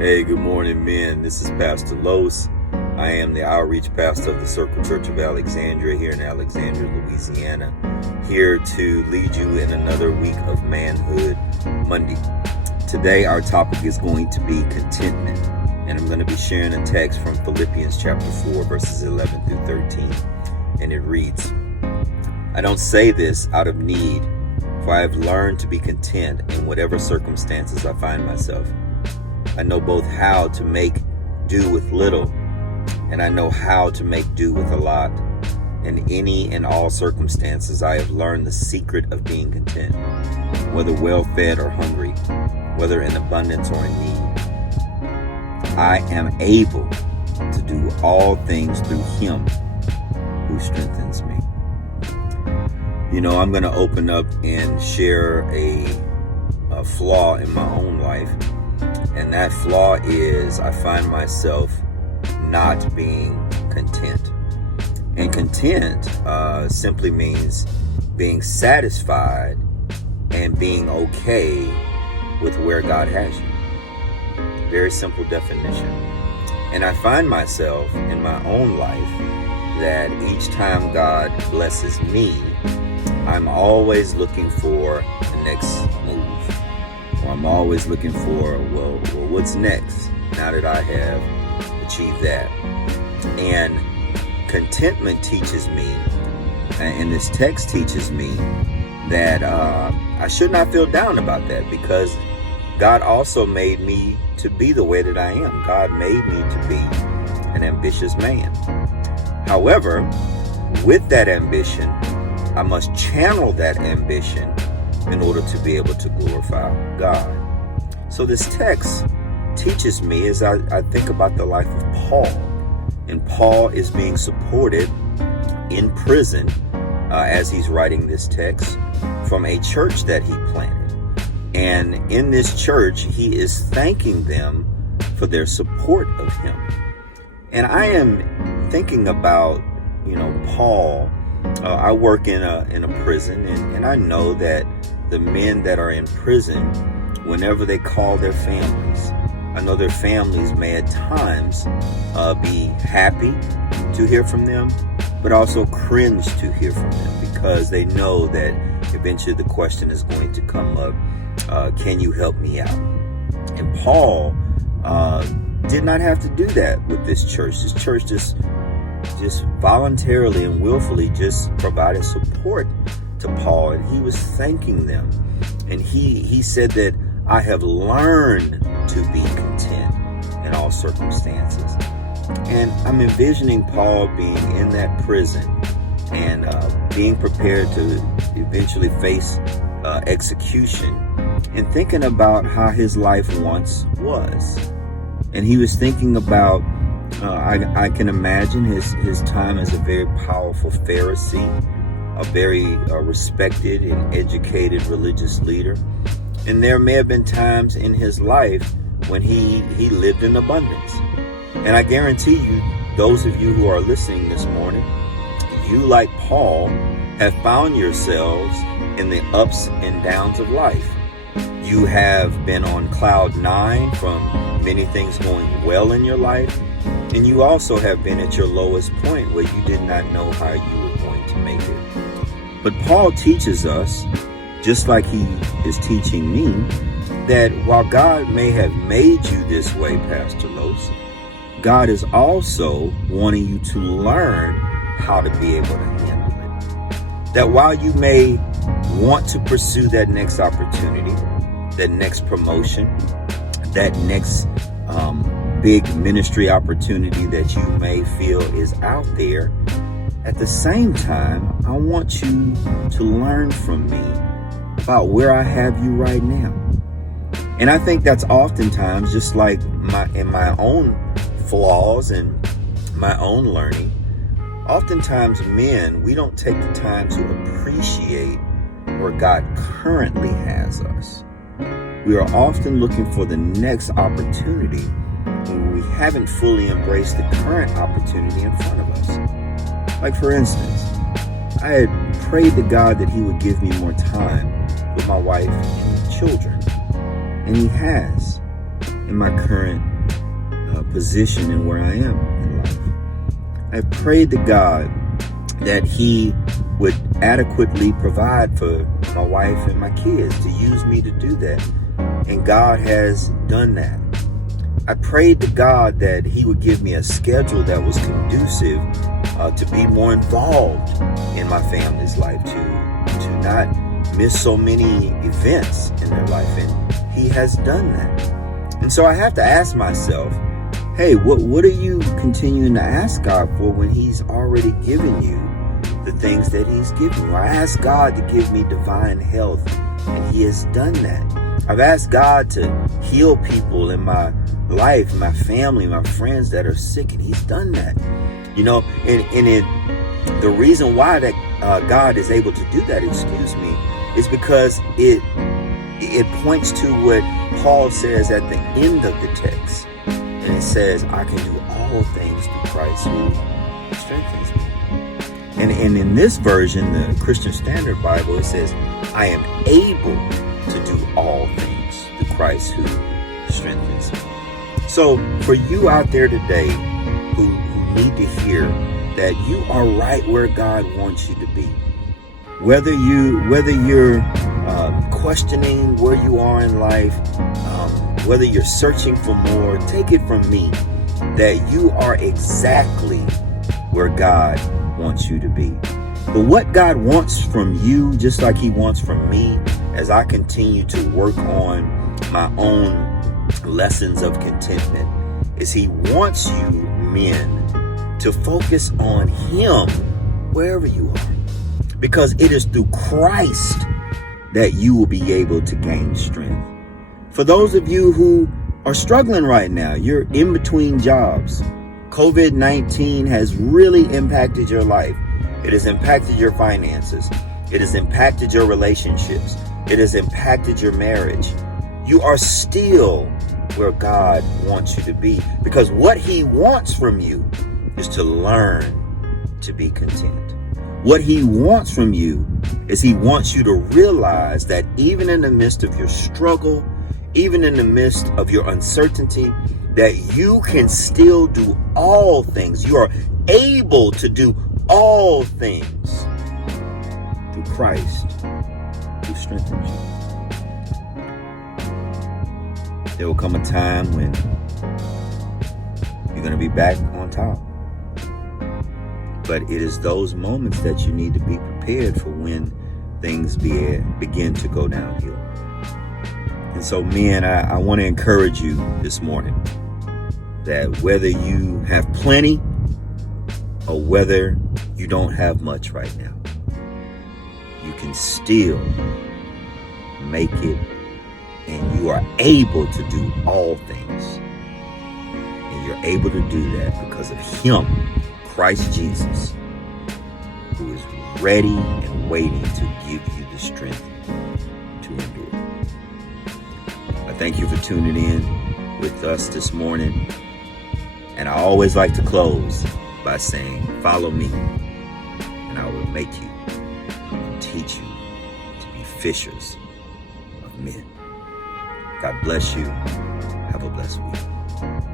Hey, good morning, men. This is Pastor Los. I am the outreach pastor of the Circle Church of Alexandria here in Alexandria, Louisiana, here to lead you in another week of Manhood Monday. Today, our topic is going to be contentment, and I'm going to be sharing a text from Philippians chapter 4, verses 11 through 13, and it reads, I don't say this out of need, for I have learned to be content in whatever circumstances I find myself. I know both how to make do with little, and I know how to make do with a lot. In any and all circumstances, I have learned the secret of being content, whether well-fed or hungry, whether in abundance or in need. I am able to do all things through Him who strengthens me. You know, I'm going to open up and share a flaw in my own life. And that flaw is I find myself not being content. And content simply means being satisfied and being okay with where God has you. Very simple definition. And I find myself in my own life that each time God blesses me, I'm always looking for the next move. I'm always looking for, well, what's next now that I have achieved that? And contentment teaches me, and this text teaches me, that I should not feel down about that, because God also made me to be the way that I am. God made me to be an ambitious man. However, with that ambition, I must channel that ambition in order to be able to glorify God. So this text teaches me as I think about the life of Paul. And Paul is being supported in prison as he's writing this text from a church that he planted. And in this church, he is thanking them for their support of him. And I am thinking about, Paul. I work in a prison, and I know that the men that are in prison, whenever they call their families, I know their families may at times be happy to hear from them, but also cringe to hear from them, because they know that eventually the question is going to come up, can you help me out? And Paul did not have to do that with this church. This church just voluntarily and willfully just provided support to Paul, and he was thanking them. And he said that I have learned to be content in all circumstances. And I'm envisioning Paul being in that prison and being prepared to eventually face execution, and thinking about how his life once was. And he was thinking about I can imagine his time as a very powerful Pharisee, a very respected and educated religious leader. And there may have been times in his life when he lived in abundance. And I guarantee you, those of you who are listening this morning, you, like Paul, have found yourselves in the ups and downs of life. You have been on cloud 9 from many things going well in your life. And you also have been at your lowest point where you did not know how you were going to make it. But Paul teaches us, just like he is teaching me, that while God may have made you this way, Pastor Los, God is also wanting you to learn how to be able to handle it. That while you may want to pursue that next opportunity, that next promotion, that next big ministry opportunity that you may feel is out there, at the same time, I want you to learn from me about where I have you right now. And I think that's oftentimes, just like in my own flaws and my own learning, oftentimes men, we don't take the time to appreciate where God currently has us. We are often looking for the next opportunity when we haven't fully embraced the current opportunity in front of us. Like, for instance, I had prayed to God that He would give me more time with my wife and children. And He has. in my current position and where I am in life. I've prayed to God that He would adequately provide for my wife and my kids, to use me to do that. And God has done that. I prayed to God that He would give me a schedule that was conducive to be more involved in my family's life, to not miss so many events in their life. And He has done that. And so I have to ask myself, hey, what are you continuing to ask God for when He's already given you the things that He's given you? I asked God to give me divine health, and He has done that. I've asked God to heal people in my life, my family, my friends that are sick, and He's done that. You know, and the reason why that God is able to do that, is because it points to what Paul says at the end of the text. And it says, I can do all things through Christ who strengthens me. And in this version, the Christian Standard Bible, it says, I am able to do all things through Christ who strengthens me. So for you out there today who need to hear that you are right where God wants you to be, whether you're questioning where you are in life, whether you're searching for more, take it from me that you are exactly where God wants you to be. But what God wants from you, just like He wants from me, as I continue to work on my own lessons of contentment, is He wants you men to focus on Him wherever you are. Because it is through Christ that you will be able to gain strength. For those of you who are struggling right now, you're in between jobs. COVID-19 has really impacted your life. It has impacted your finances. It has impacted your relationships. It has impacted your marriage. You are still where God wants you to be, because what He wants from you is to learn to be content. What He wants from you is He wants you to realize that even in the midst of your struggle, even in the midst of your uncertainty, that you can still do all things. You are able to do all things through Christ who strengthens you. There will come a time when you're going to be back on top. But it is those moments that you need to be prepared for when things begin to go downhill. And so, men, I want to encourage you this morning that whether you have plenty or whether you don't have much right now, you can still make it, and you are able to do all things. And you're able to do that because of Him, Christ Jesus, who is ready and waiting to give you the strength to endure. I thank you for tuning in with us this morning. And I always like to close by saying, follow me, and I will make you and teach you to be fishers of men. God bless you. Have a blessed week.